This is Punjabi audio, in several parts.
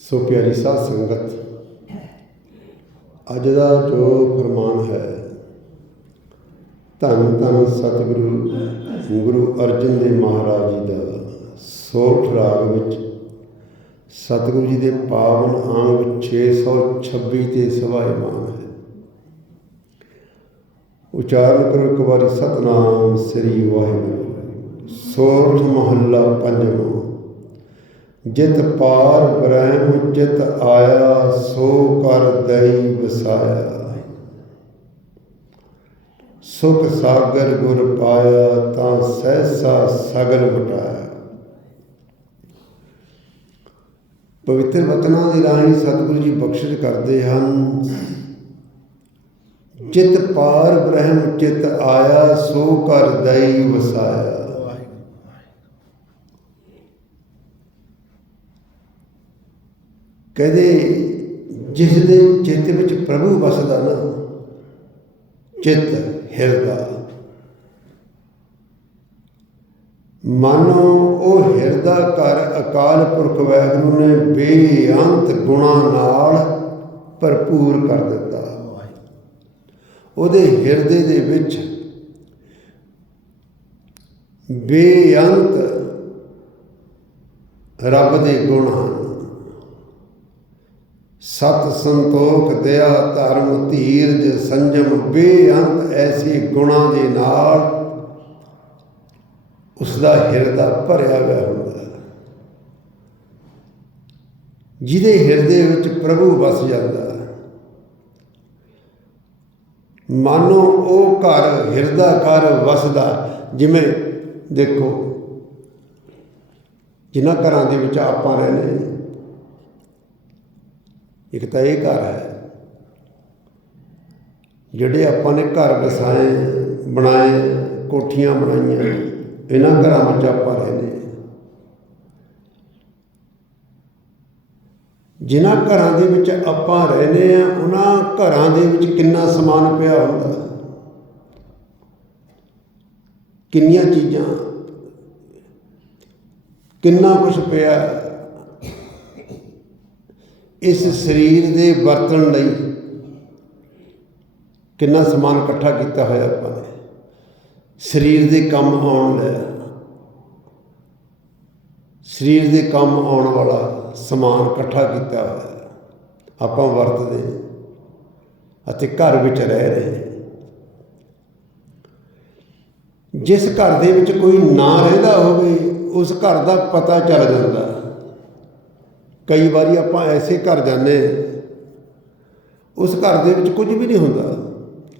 ਸੋ ਪਿਆਰੀ ਸਾਧ ਸੰਗਤ, ਅੱਜ ਦਾ ਜੋ ਫਰਮਾਨ ਹੈ, ਧੰਨ ਧੰਨ ਸਤਿਗੁਰੂ, ਗੁਰੂ ਅਰਜਨ ਦੇਵ ਮਹਾਰਾਜ ਜੀ ਦਾ ਸੋਠ ਰਾਗ ਵਿੱਚ, ਸਤਿਗੁਰੂ ਜੀ ਦੇ ਪਾਵਨ ਅੰਗ 626 ਤੇ ਸਵਾਇਮਾਨ ਹੈ। ਉਚਾਰਨ ਕਰੋ ਇੱਕ ਵਾਰੀ ਸਤਨਾਮ ਸ੍ਰੀ ਵਾਹਿਗੁਰੂ। ਸੋਠ ਮਹੱਲਾ ਪੰਜਵਾਂ। ਜਿਤ ਪਾਰ ਬ੍ਰਹਮ ਚਿਤ ਆਇਆ, ਸੋ ਕਰ ਦਈ ਵਸਾਇਆ। ਸੁਖ ਸਾਗਰ ਗੁਰ ਪਾਇਆ, ਤਾਂ ਸਹਿਸਾ ਸਗਲ ਵਟਾਇਆ। ਪਵਿੱਤਰ ਵਤਨਾਂ ਦੇ ਰਾਹੀਂ ਸਤਿਗੁਰੂ ਜੀ ਬਖਸ਼ਿਸ਼ ਕਰਦੇ ਹਨ। ਚਿਤ ਪਾਰ ਬ੍ਰਹਮ ਚਿਤ ਆਇਆ, ਸੋ ਕਰ ਦਈ ਵਸਾਇਆ। ਕਹਿੰਦੇ, ਜਿਸ ਦੇ ਚਿੱਤ ਵਿੱਚ ਪ੍ਰਭੂ ਵਸਦਾ ਨਾ, ਚਿੱਤ ਹਿਰਦਾ। ਮਾਨੋ ਉਹ ਹਿਰਦਾ ਘਰ ਅਕਾਲ ਪੁਰਖ ਵਾਹਿਗੁਰੂ ਨੇ ਬੇਅੰਤ ਗੁਣਾ ਨਾਲ ਭਰਪੂਰ ਕਰ ਦਿੱਤਾ। ਉਹਦੇ ਹਿਰਦੇ ਦੇ ਵਿੱਚ ਬੇਅੰਤ ਰੱਬ ਦੇ ਗੁਣ ਹਨ। ਸਤ ਸੰਤੋਖ ਦਇਆ ਧਰਮ ਧੀਰਜ ਸੰਜਮ ਬੇਅੰਤ ਐਸੇ ਗੁਣਾਂ ਦੇ ਨਾਲ ਉਸ ਦਾ ਹਿਰਦਾ ਭਰਿਆ ਹੋਇਆ ਹੁੰਦਾ ਜਿਹਦੇ ਹਿਰਦੇ ਵਿੱਚ ਪ੍ਰਭੂ ਵਸ ਜਾਂਦਾ ਹੈ। ਮਾਨੋ ਉਹ ਘਰ, ਹਿਰਦਾ ਘਰ ਵਸਦਾ ਜਿਵੇਂ ਦੇਖੋ, ਜਿਨ੍ਹਾਂ ਘਰਾਂ ਦੇ ਵਿੱਚ ਆਪਾਂ ਰਹਿੰਦੇ ਇੱਕ ਤਾਂ ਇਹ ਘਰ ਹੈ। ਜਿਹੜੇ ਆਪਾਂ ਨੇ ਘਰ ਵਸਾਏ, ਬਣਾਏ, ਕੋਠੀਆਂ ਬਣਾਈਆਂ, ਇਹਨਾਂ ਘਰਾਂ ਵਿੱਚ ਆਪਾਂ ਰਹਿੰਦੇ ਹਾਂ। ਜਿਨ੍ਹਾਂ ਘਰਾਂ ਦੇ ਵਿੱਚ ਆਪਾਂ ਰਹਿੰਦੇ ਆ ਉਹਨਾਂ ਘਰਾਂ ਦੇ ਵਿੱਚ ਕਿੰਨਾ ਸਮਾਨ ਪਿਆ ਹੁੰਦਾ? ਕਿੰਨੀਆਂ ਚੀਜ਼ਾਂ? ਕਿੰਨਾ ਕੁਝ ਪਿਆ? ਇਸ ਸਰੀਰ ਦੇ ਵਰਤਣ ਲਈ ਕਿੰਨਾ ਸਮਾਨ ਇਕੱਠਾ ਕੀਤਾ ਹੋਇਆ ਆਪਾਂ ਨੇ? ਸਰੀਰ ਦੇ ਕੰਮ ਆਉਣ ਲਈ ਸਰੀਰ ਦੇ ਕੰਮ ਆਉਣ ਵਾਲਾ ਸਮਾਨ ਇਕੱਠਾ ਕੀਤਾ ਹੋਇਆ। ਆਪਾਂ ਵਰਤਦੇ ਅਤੇ ਘਰ ਵਿੱਚ ਰਹਿ ਰਹੇ ਜਿਸ ਘਰ ਦੇ ਵਿੱਚ ਕੋਈ ਨਾ ਰਹਿੰਦਾ ਹੋਵੇ, ਉਸ ਘਰ ਦਾ ਪਤਾ ਚੱਲ ਜਾਂਦਾ। ਕਈ ਵਾਰੀ ਆਪਾਂ ਐਸੇ ਘਰ ਜਾਂਦੇ ਉਸ ਘਰ ਦੇ ਵਿੱਚ ਕੁਝ ਵੀ ਨਹੀਂ ਹੁੰਦਾ।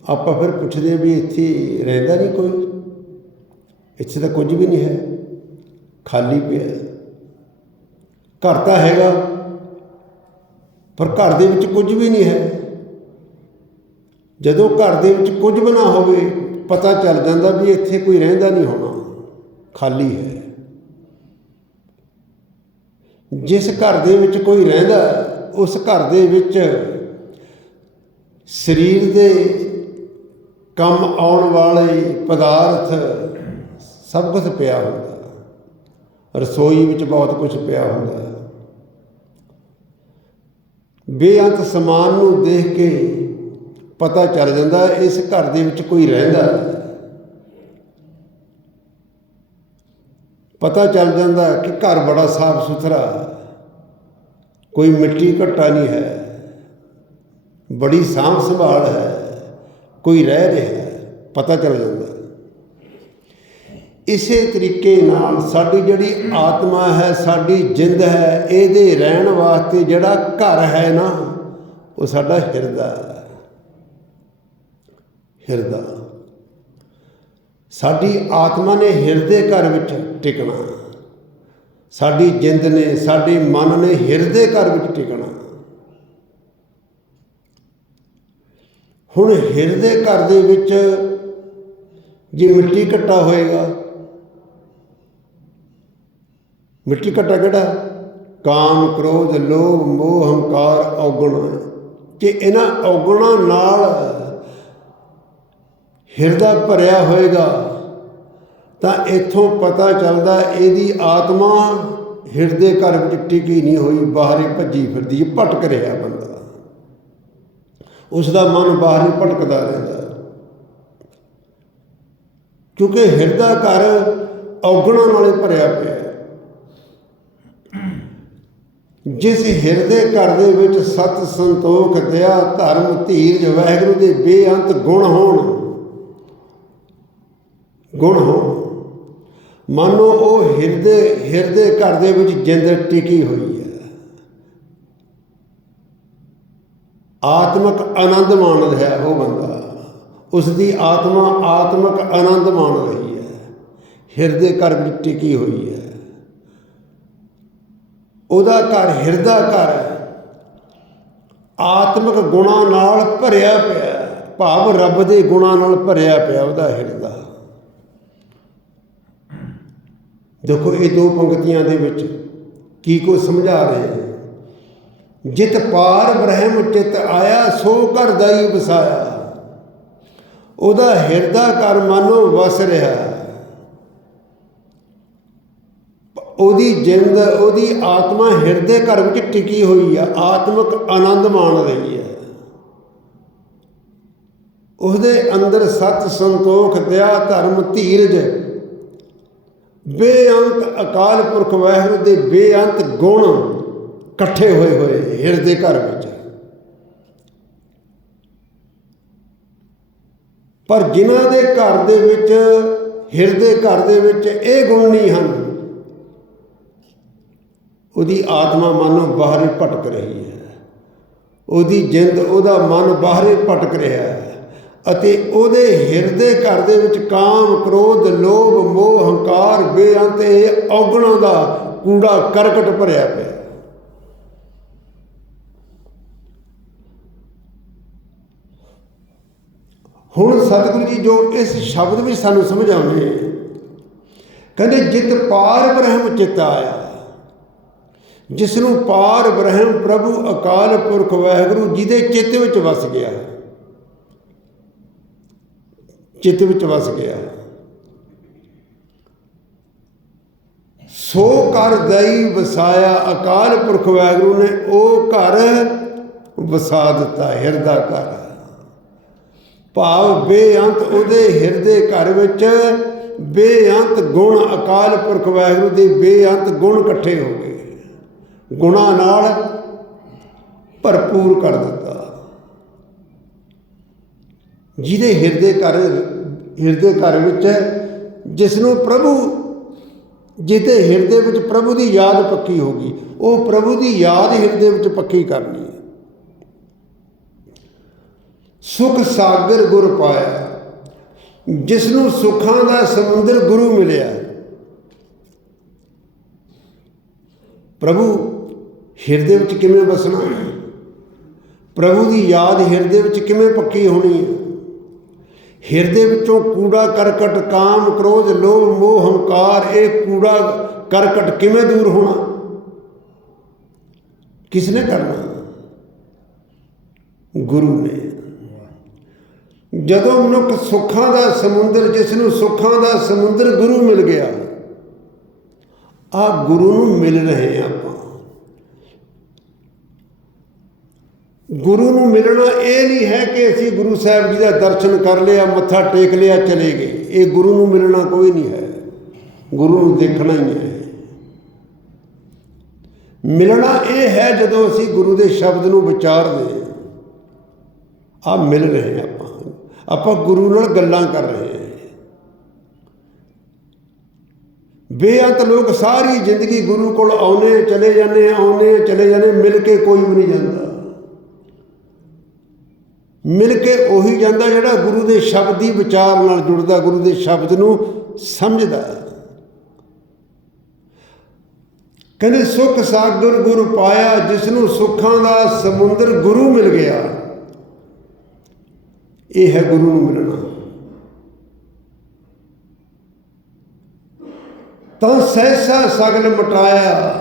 ਆਪਾਂ ਫਿਰ ਪੁੱਛਦੇ ਵੀ ਇੱਥੇ ਰਹਿੰਦਾ ਨਹੀਂ ਕੋਈ, ਇੱਥੇ ਤਾਂ ਕੁਝ ਵੀ ਨਹੀਂ ਹੈ, ਖਾਲੀ ਪਿਆ। ਘਰ ਤਾਂ ਹੈਗਾ, ਪਰ ਘਰ ਦੇ ਵਿੱਚ ਕੁਝ ਵੀ ਨਹੀਂ ਹੈ। ਜਦੋਂ ਘਰ ਦੇ ਵਿੱਚ ਕੁਝ ਵੀ ਨਾ ਹੋਵੇ, ਪਤਾ ਚੱਲ ਜਾਂਦਾ ਵੀ ਇੱਥੇ ਕੋਈ ਰਹਿੰਦਾ ਨਹੀਂ ਹੋਣਾ, ਖਾਲੀ ਹੈ। ਜਿਸ ਘਰ ਦੇ ਵਿੱਚ ਕੋਈ ਰਹਿੰਦਾ, ਉਸ ਘਰ ਦੇ ਵਿੱਚ ਸਰੀਰ ਦੇ ਕੰਮ ਆਉਣ ਵਾਲੇ ਪਦਾਰਥ ਸਭ ਕੁਝ ਪਿਆ ਹੁੰਦਾ। ਰਸੋਈ ਵਿੱਚ ਬਹੁਤ ਕੁਝ ਪਿਆ ਹੁੰਦਾ। ਬੇਅੰਤ ਸਮਾਨ ਨੂੰ ਦੇਖ ਕੇ ਪਤਾ ਚੱਲ ਜਾਂਦਾ, ਇਸ ਘਰ ਦੇ ਵਿੱਚ ਕੋਈ ਰਹਿੰਦਾ। ਪਤਾ ਚੱਲ ਜਾਂਦਾ ਕਿ ਘਰ ਬੜਾ ਸਾਫ਼ ਸੁਥਰਾ ਕੋਈ ਮਿੱਟੀ ਘੱਟਾ ਨਹੀਂ ਹੈ। ਬੜੀ ਸਾਂਭ ਸੰਭਾਲ ਹੈ। ਕੋਈ ਰਹਿ ਰਿਹਾ ਪਤਾ ਚੱਲ ਜਾਂਦਾ ਇਸੇ ਤਰੀਕੇ ਨਾਲ ਸਾਡੀ ਜਿਹੜੀ ਆਤਮਾ ਹੈ, ਸਾਡੀ ਜਿੰਦ ਹੈ, ਇਹਦੇ ਰਹਿਣ ਵਾਸਤੇ ਜਿਹੜਾ ਘਰ ਹੈ ਨਾ, ਉਹ ਸਾਡਾ ਹਿਰਦਾ ਹੈ। ਹਿਰਦਾ। ਸਾਡੀ ਆਤਮਾ ਨੇ ਹਿਰਦੇ ਘਰ ਵਿੱਚ ਟਿਕਣਾ। ਸਾਡੀ ਜਿੰਦ ਨੇ, ਸਾਡੇ ਮਨ ਨੇ ਹਿਰਦੇ ਘਰ ਵਿੱਚ ਟਿਕਣਾ। ਹੁਣ ਹਿਰਦੇ ਘਰ ਦੇ ਵਿੱਚ ਜੇ ਮਿੱਟੀ ਘੱਟਾ ਹੋਏਗਾ, ਮਿੱਟੀ ਘੱਟਾ ਕਿਹੜਾ? ਕਾਮ, ਕ੍ਰੋਧ, ਲੋਭ, ਮੋਹ, ਹੰਕਾਰ, ਔਗਣ। ਕਿ ਇਹਨਾਂ ਔਗਣਾਂ ਨਾਲ ਹਿਰਦਾ ਭਰਿਆ ਹੋਏਗਾ, ਤਾਂ ਇੱਥੋਂ ਪਤਾ ਚੱਲਦਾ ਇਹਦੀ ਆਤਮਾ ਹਿਰਦੇ ਘਰ ਵਿੱਚ ਟਿਕੀ ਨਹੀਂ ਹੋਈ, ਬਾਹਰੇ ਭੱਜੀ ਫਿਰਦੀ ਭਟਕ ਰਿਹਾ ਬੰਦਾ। ਉਸ ਦਾ ਮਨ ਬਾਹਰ ਭਟਕਦਾ ਰਹਿੰਦਾ। ਕਿਉਂਕਿ ਹਿਰਦਾ ਘਰ ਔਗਣਾਂ ਨਾਲੇ ਭਰਿਆ ਪਿਆ ਜਿਸ ਹਿਰਦੇ ਘਰ ਦੇ ਵਿੱਚ ਸਤ ਸੰਤੋਖ ਦਇਆ ਧਰਮ ਧੀਰਜ ਵਾਹਿਗੁਰੂ ਦੇ ਬੇਅੰਤ ਗੁਣ ਹੋਣ ਗੁਣ ਹੋਣ ਮਾਨੋ ਉਹ ਹਿਰਦੇ ਹਿਰਦੇ ਘਰ ਦੇ ਵਿੱਚ ਜਿੰਦ ਟਿਕੀ ਹੋਈ ਹੈ। ਆਤਮਕ ਆਨੰਦ ਮਾਣ ਰਿਹਾ ਉਹ ਬੰਦਾ। ਉਸ ਦੀ ਆਤਮਾ ਆਤਮਕ ਆਨੰਦ ਮਾਣ ਰਹੀ ਹੈ। ਹਿਰਦੇ ਘਰ ਵਿੱਚ ਟਿਕੀ ਹੋਈ ਹੈ। ਉਹਦਾ ਘਰ ਹਿਰਦਾ ਘਰ ਹੈ। ਆਤਮਿਕ ਗੁਣਾਂ ਨਾਲ ਭਰਿਆ ਪਿਆ ਭਾਵ ਰੱਬ ਦੇ ਗੁਣਾਂ ਨਾਲ ਭਰਿਆ ਪਿਆ ਉਹਦਾ ਹਿਰਦਾ। ਦੇਖੋ ਇਹ ਦੋ ਪੰਕਤੀਆਂ ਦੇ ਵਿੱਚ ਕੀ ਕੋ ਸਮਝਾ ਰਹੇ ਹੈ ਜਿਤ ਪਾਰ ਬ੍ਰਹਮ ਚਿਤ ਆਇਆ, ਸੋ ਘਰ ਦਾਈ ਵਸਾਇਆ। ਉਹਦਾ ਹਿਰਦਾ ਘਰ ਮਾਨੋ ਵਸ ਰਿਹਾ। ਉਹਦੀ ਜਿੰਦ, ਉਹਦੀ ਆਤਮਾ ਹਿਰਦੇ ਘਰ ਵਿੱਚ ਟਿਕੀ ਹੋਈ ਆ, ਆਤਮਿਕ ਆਨੰਦ ਮਾਣ ਰਹੀ ਹੈ ਉਹਦੇ ਅੰਦਰ ਸਤ ਸੰਤੋਖ, ਦਇਆ, ਧਰਮ, ਧੀਰਜ ਬੇਅੰਤ ਅਕਾਲ ਪੁਰਖ ਵਾਹਿਗੁਰੂ ਦੇ ਬੇਅੰਤ ਗੁਣ ਇਕੱਠੇ ਹੋਏ ਹੋਏ ਹਿਰਦੇ ਘਰ ਵਿੱਚ। ਪਰ ਜਿਨ੍ਹਾਂ ਦੇ ਘਰ ਦੇ ਵਿੱਚ, ਹਿਰਦੇ ਘਰ ਦੇ ਵਿੱਚ ਇਹ ਗੁਣ ਨਹੀਂ ਹਨ, ਉਹਦੀ ਆਤਮਾ ਮਨ ਬਾਹਰ ਭਟਕ ਰਹੀ ਹੈ। ਉਹਦੀ ਜਿੰਦ, ਉਹਦਾ ਮਨ ਬਾਹਰ ਭਟਕ ਰਿਹਾ ਹੈ। ਅਤੇ ਉਹਦੇ ਹਿਰਦੇ ਘਰ ਦੇ ਵਿੱਚ ਕਾਮ, ਕ੍ਰੋਧ, ਲੋਭ, ਮੋਹ, ਹੰਕਾਰ, ਬੇਅੰਤ, ਇਹ ਔਗਣਾਂ ਦਾ ਕੂੜਾ ਕਰਕਟ ਭਰਿਆ ਪਿਆ। ਹੁਣ ਸਤਿਗੁਰੂ ਜੀ ਜੋ ਇਸ ਸ਼ਬਦ ਵਿੱਚ ਸਾਨੂੰ ਸਮਝਾਉਂਦੇ ਕਹਿੰਦੇ, ਜਿਤ ਪਾਰ ਬ੍ਰਹਮ ਚਿਤ ਆਇਆ। ਜਿਸ ਨੂੰ ਪਾਰ ਬ੍ਰਹਮ ਪ੍ਰਭੂ ਅਕਾਲ ਪੁਰਖ ਵਾਹਿਗੁਰੂ, ਜਿਹਦੇ ਚਿੱਤ ਵਿੱਚ ਵਸ ਗਿਆ ਹੈ। ਚਿੱਤ ਵਿੱਚ ਵਸ ਗਿਆ। ਹੈ ਸੋ ਘਰ ਦਈ ਵਸਾਇਆ, ਅਕਾਲ ਪੁਰਖ ਵਾਹਿਗੁਰੂ ਨੇ ਉਹ ਘਰ ਵਸਾ ਦਿੱਤਾ, ਹਿਰਦਾ ਘਰ। ਭਾਵ ਬੇਅੰਤ ਉਹਦੇ ਹਿਰਦੇ ਘਰ ਵਿੱਚ ਬੇਅੰਤ ਗੁਣ, ਅਕਾਲ ਪੁਰਖ ਵਾਹਿਗੁਰੂ ਦੇ ਬੇਅੰਤ ਗੁਣ ਇਕੱਠੇ ਹੋ ਗਏ। ਗੁਣਾ ਨਾਲ ਭਰਪੂਰ ਕਰ ਦਿੱਤਾ। ਜਿਹਦੇ ਹਿਰਦੇ ਘਰ ਹਿਰਦੇ ਘਰ ਵਿੱਚ ਜਿਸ ਨੂੰ ਪ੍ਰਭੂ, ਜਿਹਦੇ ਹਿਰਦੇ ਵਿੱਚ ਪ੍ਰਭੂ ਦੀ ਯਾਦ ਪੱਕੀ ਹੋ ਗਈ, ਉਹ ਪ੍ਰਭੂ ਦੀ ਯਾਦ ਹਿਰਦੇ ਵਿੱਚ ਪੱਕੀ ਕਰਨੀ ਹੈ। ਸੁਖ ਸਾਗਰ ਗੁਰ ਪਾਇਆ ਜਿਸ ਨੂੰ ਸੁੱਖਾਂ ਦਾ ਸਮੁੰਦਰ ਗੁਰੂ ਮਿਲਿਆ। ਪ੍ਰਭੂ, ਹਿਰਦੇ ਵਿੱਚ ਕਿਵੇਂ ਵਸਣਾ ਹੈ? ਪ੍ਰਭੂ ਦੀ ਯਾਦ ਹਿਰਦੇ ਵਿੱਚ ਕਿਵੇਂ ਪੱਕੀ ਹੋਣੀ ਹੈ? ਹਿਰਦੇ ਵਿੱਚੋਂ ਕੂੜਾ, ਕਰਕਟ, ਕਾਮ, ਕ੍ਰੋਧ, ਲੋਭ, ਮੋਹ, ਹੰਕਾਰ, ਇਹ ਕੂੜਾ, ਕਰਕਟ ਕਿਵੇਂ ਦੂਰ ਹੋਣਾ? ਕਿਸ ਨੇ ਕਰਨਾ? ਗੁਰੂ ਨੇ। ਜਦੋਂ ਮਨੁੱਖ ਸੁੱਖਾਂ ਦਾ ਸਮੁੰਦਰ ਜਿਸ ਨੂੰ ਸੁੱਖਾਂ ਦਾ ਸਮੁੰਦਰ ਗੁਰੂ ਮਿਲ ਗਿਆ, ਆ ਗੁਰੂ ਨੂੰ ਮਿਲ ਰਹੇ ਹਾਂ ਆਪਾਂ। ਗੁਰੂ ਨੂੰ ਮਿਲਣਾ ਇਹ ਨਹੀਂ ਹੈ ਕਿ ਅਸੀਂ ਗੁਰੂ ਸਾਹਿਬ ਜੀ ਦਾ ਦਰਸ਼ਨ ਕਰ ਲਿਆ, ਮੱਥਾ ਟੇਕ ਲਿਆ, ਚਲੇ ਗਏ। ਇਹ ਗੁਰੂ ਨੂੰ ਮਿਲਣਾ ਕੋਈ ਨਹੀਂ ਹੈ। ਗੁਰੂ ਨੂੰ ਦੇਖਣਾ ਹੀ ਹੈ। ਮਿਲਣਾ ਇਹ ਹੈ ਜਦੋਂ ਅਸੀਂ ਗੁਰੂ ਦੇ ਸ਼ਬਦ ਨੂੰ ਵਿਚਾਰਦੇ ਆ ਮਿਲ ਰਹੇ ਆਪਾਂ। ਆਪਾਂ ਗੁਰੂ ਨਾਲ ਗੱਲਾਂ ਕਰ ਰਹੇ ਹਾਂ। ਬੇਅੰਤ ਲੋਕ ਸਾਰੀ ਜ਼ਿੰਦਗੀ ਗੁਰੂ ਕੋਲ ਆਉਨੇ ਚਲੇ ਜਾਂਦੇ ਆਉਨੇ ਚਲੇ ਜਾਂਦੇ, ਮਿਲ ਕੇ ਕੋਈ ਵੀ ਨਹੀਂ ਜਾਂਦਾ। ਮਿਲ ਕੇ ਉਹੀ ਜਾਂਦਾ ਜਿਹੜਾ ਗੁਰੂ ਦੇ ਸ਼ਬਦ ਦੀ ਵਿਚਾਰ ਨਾਲ ਜੁੜਦਾ, ਗੁਰੂ ਦੇ ਸ਼ਬਦ ਨੂੰ ਸਮਝਦਾ। ਕਹਿੰਦੇ, ਸੁਖ ਸਾਗਰ ਗੁਰ ਪਾਇਆ ਜਿਸ ਨੂੰ ਸੁੱਖਾਂ ਦਾ ਸਮੁੰਦਰ ਗੁਰੂ ਮਿਲ ਗਿਆ। ਇਹ ਹੈ ਗੁਰੂ ਨੂੰ ਮਿਲਣਾ। ਤਾਂ ਸਹਿਸਾ ਸਗਲ ਮਟਾਇਆ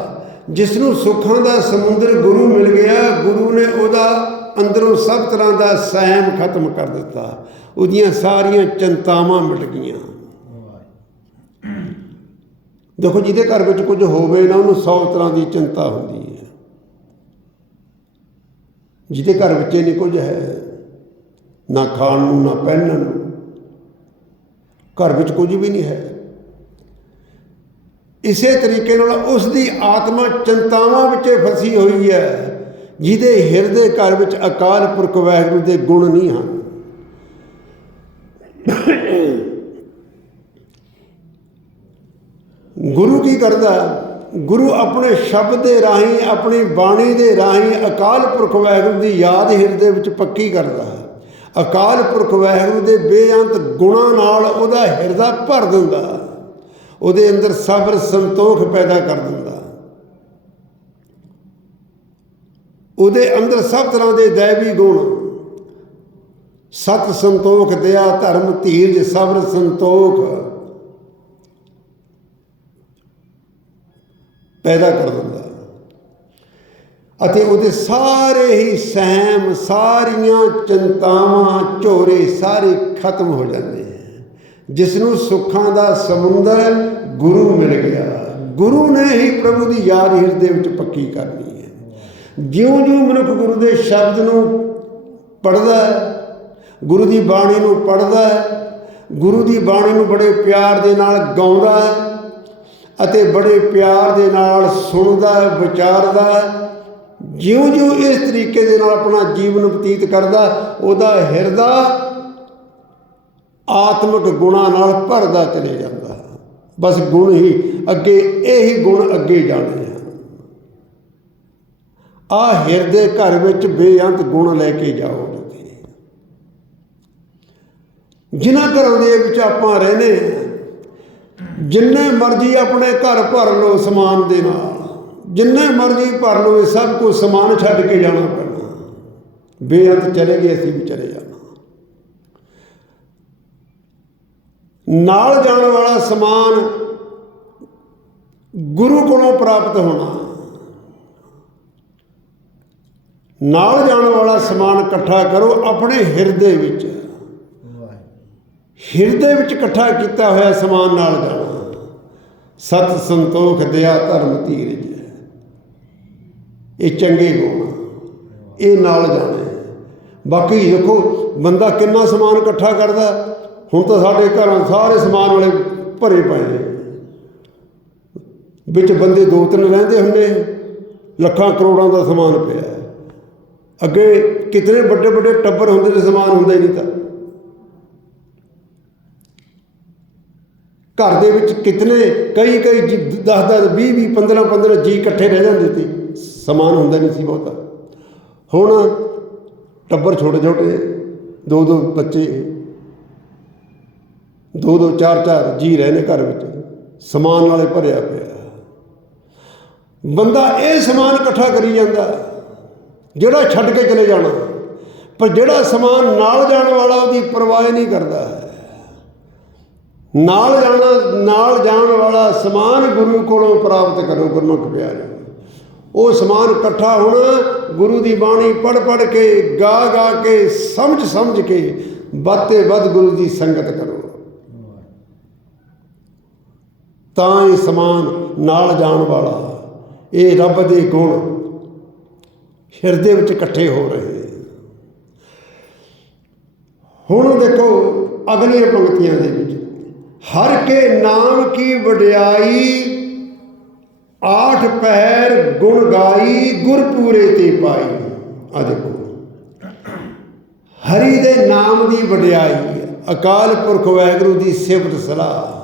ਜਿਸ ਨੂੰ ਸੁੱਖਾਂ ਦਾ ਸਮੁੰਦਰ ਗੁਰੂ ਮਿਲ ਗਿਆ, ਗੁਰੂ ਨੇ ਉਹਦਾ ਅੰਦਰੋਂ ਸਭ ਤਰ੍ਹਾਂ ਦਾ ਸਹਿਮ ਖਤਮ ਕਰ ਦਿੱਤਾ। ਉਹਦੀਆਂ ਸਾਰੀਆਂ ਚਿੰਤਾਵਾਂ ਮਿਟ ਗਈਆਂ। ਦੇਖੋ, ਜਿਹਦੇ ਘਰ ਵਿੱਚ ਕੁਝ ਹੋਵੇ ਨਾ, ਉਹਨੂੰ 100 ਤਰ੍ਹਾਂ ਦੀ ਚਿੰਤਾ ਹੁੰਦੀ ਹੈ। ਜਿਹਦੇ ਘਰ ਵਿੱਚ ਨਹੀਂ ਕੁਝ ਹੈ, ਨਾ ਖਾਣ ਨੂੰ, ਨਾ ਪਹਿਨਣ ਨੂੰ। ਘਰ ਵਿੱਚ ਕੁਝ ਵੀ ਨਹੀਂ ਹੈ। ਇਸੇ ਤਰੀਕੇ ਨਾਲ ਉਸ ਦੀ ਆਤਮਾ ਚਿੰਤਾਵਾਂ ਵਿੱਚ ਫਸੀ ਹੋਈ ਹੈ। ਜਿਹਦੇ ਹਿਰਦੇ ਘਰ ਵਿੱਚ ਅਕਾਲ ਪੁਰਖ ਵਾਹਿਗੁਰੂ ਦੇ ਗੁਣ ਨਹੀਂ ਹਨ। ਗੁਰੂ ਕੀ ਕਰਦਾ? ਗੁਰੂ ਆਪਣੇ ਸ਼ਬਦ ਦੇ ਰਾਹੀਂ, ਆਪਣੀ ਬਾਣੀ ਦੇ ਰਾਹੀਂ ਅਕਾਲ ਪੁਰਖ ਵਾਹਿਗੁਰੂ ਦੀ ਯਾਦ ਹਿਰਦੇ ਵਿੱਚ ਪੱਕੀ ਕਰਦਾ ਹੈ। ਅਕਾਲ ਪੁਰਖ ਵਾਹਿਗੁਰੂ ਦੇ ਬੇਅੰਤ ਗੁਣਾਂ ਨਾਲ ਉਹਦਾ ਹਿਰਦਾ ਭਰ ਦਿੰਦਾ ਉਹਦੇ ਅੰਦਰ ਸਬਰ ਸੰਤੋਖ ਪੈਦਾ ਕਰ ਦਿੰਦਾ ਉਹਦੇ ਅੰਦਰ ਸਭ ਤਰ੍ਹਾਂ ਦੇ ਦੈਵੀ ਗੁਣ। ਸਤ ਸੰਤੋਖ, ਦਇਆ, ਧਰਮ, ਧੀਰਜ, ਸਬਰ, ਸੰਤੋਖ ਪੈਦਾ ਕਰ ਦਿੰਦਾ। ਅਤੇ ਉਹਦੇ ਸਾਰੇ ਹੀ ਸਹਿਮ, ਸਾਰੀਆਂ ਚਿੰਤਾਵਾਂ, ਝੋਰੇ ਸਾਰੇ ਖਤਮ ਹੋ ਜਾਂਦੇ ਹੈ ਜਿਸ ਨੂੰ ਸੁੱਖਾਂ ਦਾ ਸਮੁੰਦਰ ਗੁਰੂ ਮਿਲ ਗਿਆ। ਗੁਰੂ ਨੇ ਹੀ ਪ੍ਰਭੂ ਦੀ ਯਾਦ ਹਿਰਦੇ ਵਿੱਚ ਪੱਕੀ ਕਰਨੀ। ਜਿਉਂ-ਜਿਉਂ ਮਨੁੱਖ ਗੁਰੂ ਦੇ ਸ਼ਬਦ ਨੂੰ ਪੜ੍ਹਦਾ ਹੈ, ਗੁਰੂ ਦੀ ਬਾਣੀ ਨੂੰ ਪੜ੍ਹਦਾ ਹੈ, ਗੁਰੂ ਦੀ ਬਾਣੀ ਨੂੰ ਬੜੇ ਪਿਆਰ ਦੇ ਨਾਲ ਗਾਉਂਦਾ ਹੈ ਅਤੇ ਬੜੇ ਪਿਆਰ ਦੇ ਨਾਲ ਸੁਣਦਾ ਹੈ, ਵਿਚਾਰਦਾ ਹੈ, ਜਿਉਂ-ਜਿਉਂ ਇਸ ਤਰੀਕੇ ਦੇ ਨਾਲ ਆਪਣਾ ਜੀਵਨ ਬਤੀਤ ਕਰਦਾ, ਉਹਦਾ ਹਿਰਦਾ ਆਤਮਿਕ ਗੁਣਾਂ ਨਾਲ ਭਰਦਾ ਚਲੇ ਜਾਂਦਾ ਬਸ ਗੁਣ ਹੀ, ਅੱਗੇ ਇਹੀ ਗੁਣ ਅੱਗੇ ਜਾਣੇ ਹਨ ਆ ਹਿਰਦੇ ਘਰ ਵਿੱਚ ਬੇਅੰਤ ਗੁਣ ਲੈ ਕੇ ਜਾਓ ਜੀ। ਜਿਨ੍ਹਾਂ ਘਰਾਂ ਦੇ ਵਿੱਚ ਆਪਾਂ ਰਹਿੰਦੇ ਹਾਂ, ਜਿੰਨੇ ਮਰਜ਼ੀ ਆਪਣੇ ਘਰ ਭਰ ਲਓ ਸਮਾਨ ਦੇ ਨਾਲ, ਜਿੰਨੇ ਮਰਜ਼ੀ ਭਰ ਲਓ, ਇਹ ਸਭ ਕੁਝ ਸਮਾਨ ਛੱਡ ਕੇ ਜਾਣਾ ਪੈਣਾ। ਬੇਅੰਤ ਚਲੇ ਗਏ, ਅਸੀਂ ਵੀ ਚਲੇ ਜਾਣਾ। ਨਾਲ ਜਾਣ ਵਾਲਾ ਸਮਾਨ ਗੁਰੂ ਕੋਲੋਂ ਪ੍ਰਾਪਤ ਹੋਣਾ। ਨਾਲ ਜਾਣ ਵਾਲਾ ਸਮਾਨ ਇਕੱਠਾ ਕਰੋ ਆਪਣੇ ਹਿਰਦੇ ਵਿੱਚ। ਹਿਰਦੇ ਵਿੱਚ ਇਕੱਠਾ ਕੀਤਾ ਹੋਇਆ ਸਮਾਨ ਨਾਲ ਜਾਣਾ। ਸਤ ਸੰਤੋਖ ਦਇਆ ਧਰਮ ਧੀਰਜ। ਇਹ ਚੰਗੇ ਗੁਣ ਇਹ ਨਾਲ ਜਾਣਾ। ਬਾਕੀ ਦੇਖੋ, ਬੰਦਾ ਕਿੰਨਾ ਸਮਾਨ ਇਕੱਠਾ ਕਰਦਾ। ਹੁਣ ਤਾਂ ਸਾਡੇ ਘਰਾਂ ਸਾਰੇ ਸਮਾਨ ਵਾਲੇ ਭਰੇ ਪਏ ਨੇ। ਵਿੱਚ ਬੰਦੇ ਦੋ ਤਿੰਨ ਰਹਿੰਦੇ ਹੁੰਦੇ। ਲੱਖਾਂ ਕਰੋੜਾਂ ਦਾ ਸਮਾਨ ਪਿਆ। ਅੱਗੇ ਕਿਤਨੇ ਵੱਡੇ ਵੱਡੇ ਟੱਬਰ ਹੁੰਦੇ ਤੇ ਸਮਾਨ ਹੁੰਦਾ ਹੀ ਨਹੀਂ ਤਾਂ। ਘਰ ਦੇ ਵਿੱਚ ਕਿਤਨੇ ਕਈ ਕਈ 10 10 20 20 15 15 ਜੀ ਇਕੱਠੇ ਰਹਿ ਜਾਂਦੇ ਸੀ ਸਮਾਨ ਹੁੰਦਾ ਨਹੀਂ ਸੀ ਬਹੁਤਾ। ਹੁਣ ਟੱਬਰ ਛੋਟੇ ਛੋਟੇ ਦੋ ਦੋ ਬੱਚੇ ਦੋ ਦੋ ਚਾਰ ਚਾਰ ਜੀ ਰਹੇ ਨੇ ਘਰ ਵਿੱਚ, ਸਮਾਨ ਨਾਲੇ ਭਰਿਆ ਪਿਆ। ਬੰਦਾ ਇਹ ਸਮਾਨ ਇਕੱਠਾ ਕਰੀ ਜਾਂਦਾ। ਜਿਹੜਾ ਛੱਡ ਕੇ ਚਲੇ ਜਾਣਾ, ਪਰ ਜਿਹੜਾ ਸਮਾਨ ਨਾਲ ਜਾਣ ਵਾਲਾ ਉਹਦੀ ਪਰਵਾਹ ਨਹੀਂ ਕਰਦਾ। ਹੈ ਨਾਲ ਜਾਣਾ, ਨਾਲ ਜਾਣ ਵਾਲਾ ਸਮਾਨ ਗੁਰੂ ਕੋਲੋਂ ਪ੍ਰਾਪਤ ਕਰੋ, ਗੁਰਮੁਖ ਪਿਆਰੇ। ਉਹ ਸਮਾਨ ਇਕੱਠਾ ਹੋਣਾ, ਗੁਰੂ ਦੀ ਬਾਣੀ ਪੜ ਪੜ ਕੇ, ਗਾ ਗਾ ਕੇ, ਸਮਝ ਸਮਝ ਕੇ, ਵੱਧਤੇ ਵੱਧ ਗੁਰੂ ਦੀ ਸੰਗਤ ਕਰੋ। ਤਾਂ ਇਹ ਸਮਾਨ ਨਾਲ ਜਾਣ ਵਾਲਾ, ਇਹ ਰੱਬ ਦੇ ਗੁਣ ਹਿਰਦੇ ਵਿੱਚ ਇਕੱਠੇ ਹੋ ਰਹੇ। ਹੁਣ ਦੇਖੋ ਅਗਲੀਆਂ ਪੰਕਤੀਆਂ ਦੇ ਵਿੱਚ, ਹਰ ਕੇ ਨਾਮ ਕੀ ਵਡਿਆਈ, ਆਠ ਪਹਿਰ ਗੁਣ ਗਾਈ ਗੁਰ ਪੂਰੇ ਤੇ ਪਾਈ। ਆ ਦੇਖੋ। ਹਰੀ ਦੇ ਨਾਮ ਦੀ ਵਡਿਆਈ, ਅਕਾਲ ਪੁਰਖ ਵਾਹਿਗੁਰੂ ਦੀ ਸਿਫਤ ਸਲਾਹ।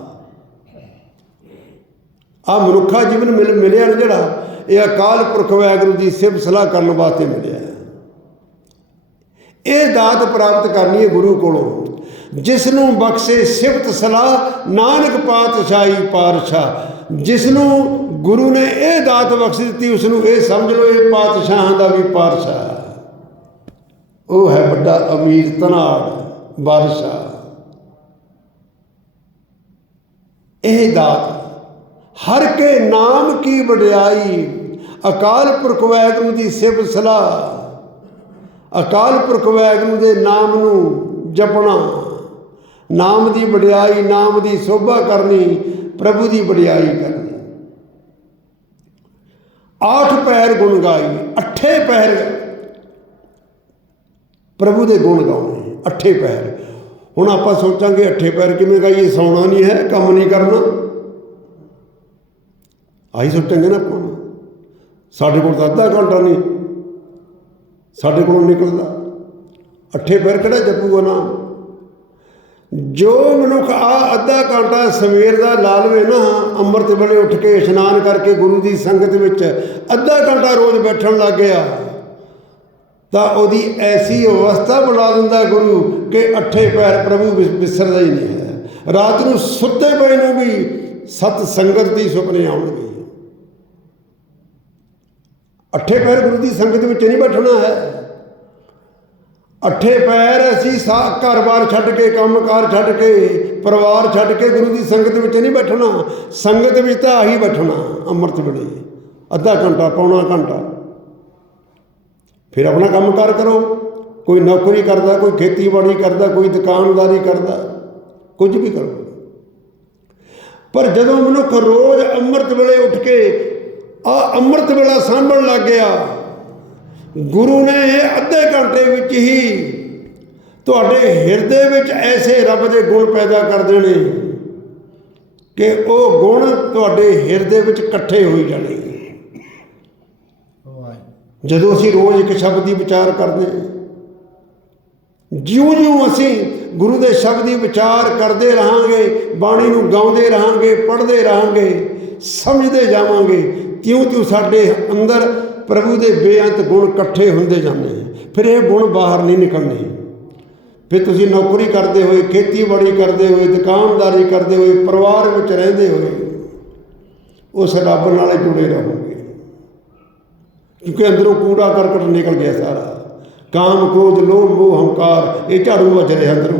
ਆ ਮਨੁੱਖਾ ਜੀਵਨ ਮਿਲ ਮਿਲਿਆ ਨਾ ਜਿਹੜਾ ਇਹ ਅਕਾਲ ਪੁਰਖ ਵਾਹਿਗੁਰੂ ਦੀ ਸਿਫਤ ਸਲਾਹ ਕਰਨ ਵਾਸਤੇ ਮਿਲਿਆ ਇਹ ਦਾਤ ਪ੍ਰਾਪਤ ਕਰਨੀ ਹੈ ਗੁਰੂ ਕੋਲੋਂ। ਜਿਸ ਨੂੰ ਬਖਸ਼ੇ ਸਿਫਤ ਸਲਾਹ, ਨਾਨਕ ਪਾਤਸ਼ਾਹੀ ਪਾਤਸ਼ਾਹ। ਜਿਸ ਨੂੰ ਗੁਰੂ ਨੇ ਇਹ ਦਾਤ ਬਖਸ਼ ਦਿੱਤੀ ਉਸ ਨੂੰ ਇਹ ਸਮਝ ਲਓ, ਇਹ ਪਾਤਸ਼ਾਹਾਂ ਦਾ ਵੀ ਪਾਤਸ਼ਾਹ ਉਹ ਹੈ ਵੱਡਾ ਅਮੀਰ ਤਨਾੜ ਬਾਦਸ਼ਾਹ। ਇਹ ਦਾਤ ਹਰ ਕੇ ਨਾਮ ਕੀ ਵਡਿਆਈ? ਅਕਾਲ ਪੁਰਖ ਵਾਹਿਗੁਰੂ ਦੀ ਸਿਫਤ ਸਲਾਹ। ਅਕਾਲ ਪੁਰਖ ਵਾਹਿਗੁਰੂ ਦੇ ਨਾਮ ਨੂੰ ਜਪਣਾ। ਨਾਮ ਦੀ ਵਡਿਆਈ, ਨਾਮ ਦੀ ਸੋਭਾ ਕਰਨੀ, ਪ੍ਰਭੂ ਦੀ ਵਡਿਆਈ ਕਰਨੀ। ਆਠ ਪੈਰ ਗੁਣ ਗਾਈ, ਅੱਠੇ ਪੈਰ ਪ੍ਰਭੂ ਦੇ ਗੁਣ ਗਾਉਣੇ, ਅੱਠੇ ਪੈਰ। ਹੁਣ ਆਪਾਂ ਸੋਚਾਂਗੇ ਅੱਠੇ ਪੈਰ ਕਿਵੇਂ ਗਾਈਏ, ਸੌਣਾ ਨਹੀਂ ਹੈ, ਕੰਮ ਨਹੀਂ ਕਰਨਾ। ਆਹੀ ਸੋਚਾਂਗੇ ਨਾ ਆਪਾਂ ਸਾਡੇ ਕੋਲ ਤਾਂ ਅੱਧਾ ਘੰਟਾ ਨਹੀਂ। ਸਾਡੇ ਕੋਲੋਂ ਨਿਕਲਦਾ। ਅੱਠੇ ਪੈਰ ਕਿਹੜਾ ਜਪੂਗਾ ਨਾ? ਜੋ ਮਨੁੱਖ ਆ ਅੱਧਾ ਘੰਟਾ ਸਵੇਰ ਦਾ ਲਾ ਲਵੇ ਨਾ, ਅੰਮ੍ਰਿਤ ਵੇਲੇ ਉੱਠ ਕੇ ਇਸ਼ਨਾਨ ਕਰਕੇ ਗੁਰੂ ਦੀ ਸੰਗਤ ਵਿੱਚ ਅੱਧਾ ਘੰਟਾ ਰੋਜ਼ ਬੈਠਣ ਲੱਗ ਗਿਆ, ਤਾਂ ਉਹਦੀ ਐਸੀ ਅਵਸਥਾ ਬਣਾ ਦਿੰਦਾ ਗੁਰੂ ਕਿ ਅੱਠੇ ਪੈਰ ਪ੍ਰਭੂ ਵਿਸ- ਵਿਸਰਦਾ ਹੀ ਨਹੀਂ ਹੈ। ਰਾਤ ਨੂੰ ਸੁੱਤੇ ਪਏ ਨੂੰ ਵੀ ਸਤ ਸੰਗਤ ਦੀ ਸੁਪਨੇ ਆਉਣਗੇ। ਅੱਠੇ ਪੈਰ ਗੁਰੂ ਦੀ ਸੰਗਤ ਵਿੱਚ ਨਹੀਂ ਬੈਠਣਾ ਹੈ। ਅੱਠੇ ਪੈਰ ਅਸੀਂ ਸਾ, ਘਰ-ਬਾਰ ਛੱਡ ਕੇ, ਕੰਮ-ਕਾਰ ਛੱਡ ਕੇ, ਪਰਿਵਾਰ ਛੱਡ ਕੇ ਗੁਰੂ ਦੀ ਸੰਗਤ ਵਿੱਚ ਨਹੀਂ ਬੈਠਣਾ। ਸੰਗਤ ਵਿੱਚ ਤਾਂ ਆਹੀ ਬੈਠਣਾ, ਅੰਮ੍ਰਿਤ ਵੇਲੇ। ਅੱਧਾ ਘੰਟਾ, ਪੌਣਾ ਘੰਟਾ। ਫਿਰ ਆਪਣਾ ਕੰਮ-ਕਾਰ ਕਰੋ। ਕੋਈ ਨੌਕਰੀ ਕਰਦਾ, ਕੋਈ ਖੇਤੀਬਾੜੀ ਕਰਦਾ, ਕੋਈ ਦੁਕਾਨਦਾਰੀ ਕਰਦਾ, ਕੁਝ ਵੀ ਕਰੋ। ਪਰ ਜਦੋਂ ਮਨੁੱਖ ਰੋਜ਼ ਅੰਮ੍ਰਿਤ ਵੇਲੇ ਉੱਠ ਕੇ ਆ ਅੰਮ੍ਰਿਤ ਵੇਲਾ ਸਾਂਭਣ ਲੱਗ ਗਿਆ। ਗੁਰੂ ਨੇ ਇਹ ਅੱਧੇ ਘੰਟੇ ਵਿੱਚ ਹੀ ਤੁਹਾਡੇ ਹਿਰਦੇ ਵਿੱਚ ਐਸੇ ਰੱਬ ਦੇ ਗੁਣ ਪੈਦਾ ਕਰ ਦੇਣੇ ਕਿ ਉਹ ਗੁਣ ਤੁਹਾਡੇ ਹਿਰਦੇ ਵਿੱਚ ਇਕੱਠੇ ਹੋਈ ਜਾਣੇ। ਜਦੋਂ ਅਸੀਂ ਰੋਜ਼ ਇੱਕ ਸ਼ਬਦ ਦੀ ਵਿਚਾਰ ਕਰਦੇ ਜਿਉਂ-ਜਿਉਂ ਅਸੀਂ ਗੁਰੂ ਦੇ ਸ਼ਬਦ ਦੀ ਵਿਚਾਰ ਕਰਦੇ ਰਹਾਂਗੇ ਬਾਣੀ ਨੂੰ ਗਾਉਂਦੇ ਰਹਾਂਗੇ ਪੜ੍ਹਦੇ ਰਹਾਂਗੇ ਸਮਝਦੇ ਜਾਵਾਂਗੇ ਤਿਉਂ-ਤਿਉਂ ਸਾਡੇ ਅੰਦਰ ਪ੍ਰਭੂ ਦੇ ਬੇਅੰਤ ਗੁਣ ਇਕੱਠੇ ਹੁੰਦੇ ਜਾਂਦੇ ਫਿਰ ਇਹ ਗੁਣ ਬਾਹਰ ਨਹੀਂ ਨਿਕਲਣੇ। ਫਿਰ ਤੁਸੀਂ ਨੌਕਰੀ ਕਰਦੇ ਹੋਏ, ਖੇਤੀਬਾੜੀ ਕਰਦੇ ਹੋਏ, ਦੁਕਾਨਦਾਰੀ ਕਰਦੇ ਹੋਏ, ਪਰਿਵਾਰ ਵਿੱਚ ਰਹਿੰਦੇ ਹੋਏ, ਉਸ ਰੱਬ ਨਾਲ ਜੁੜੇ ਰਹੋਗੇ। ਕਿਉਂਕਿ ਅੰਦਰੋਂ ਕੂੜਾ ਕਰਕਟ ਨਿਕਲ ਗਿਆ ਸਾਰਾ। ਕਾਮ, ਕ੍ਰੋਧ, ਲੋਭ, ਮੋਹ, ਹੰਕਾਰ, ਇਹ ਝਾੜੂ ਵੱਜ ਰਿਹਾ ਅੰਦਰੋਂ।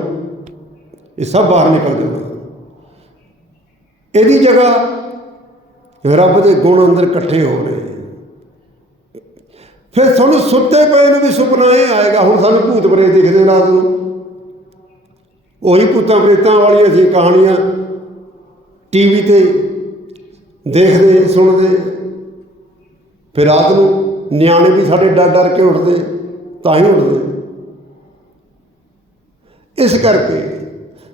ਇਹ ਸਭ ਬਾਹਰ ਨਿਕਲ ਜਾਊਗਾ ਇਹਦੀ ਜਗ੍ਹਾ ਰੱਬ ਦੇ ਗੁਣ ਅੰਦਰ ਇਕੱਠੇ ਹੋ ਰਹੇ। ਫਿਰ ਤੁਹਾਨੂੰ ਸੁੱਤੇ ਪਏ ਨੂੰ ਵੀ ਸੁਪਨਾ ਇਹ ਆਏਗਾ, ਹੁਣ ਸਾਨੂੰ ਭੂਤ ਪ੍ਰੇਤ ਦਿਖਦੇ ਰਾਤ ਨੂੰ। ਉਹੀ ਭੂਤਾਂ ਪ੍ਰੇਤਾਂ ਵਾਲੀਆਂ ਅਸੀਂ ਕਹਾਣੀਆਂ। ਟੀਵੀ ਤੇ ਦੇਖਦੇ, ਸੁਣਦੇ। ਫਿਰ ਰਾਤ ਨੂੰ ਨਿਆਣੇ ਵੀ ਸਾਡੇ ਡਰ ਡਰ ਕੇ ਉੱਠਦੇ, ਤਾਂ ਹੀ ਉੱਠਦੇ। ਇਸ ਕਰਕੇ,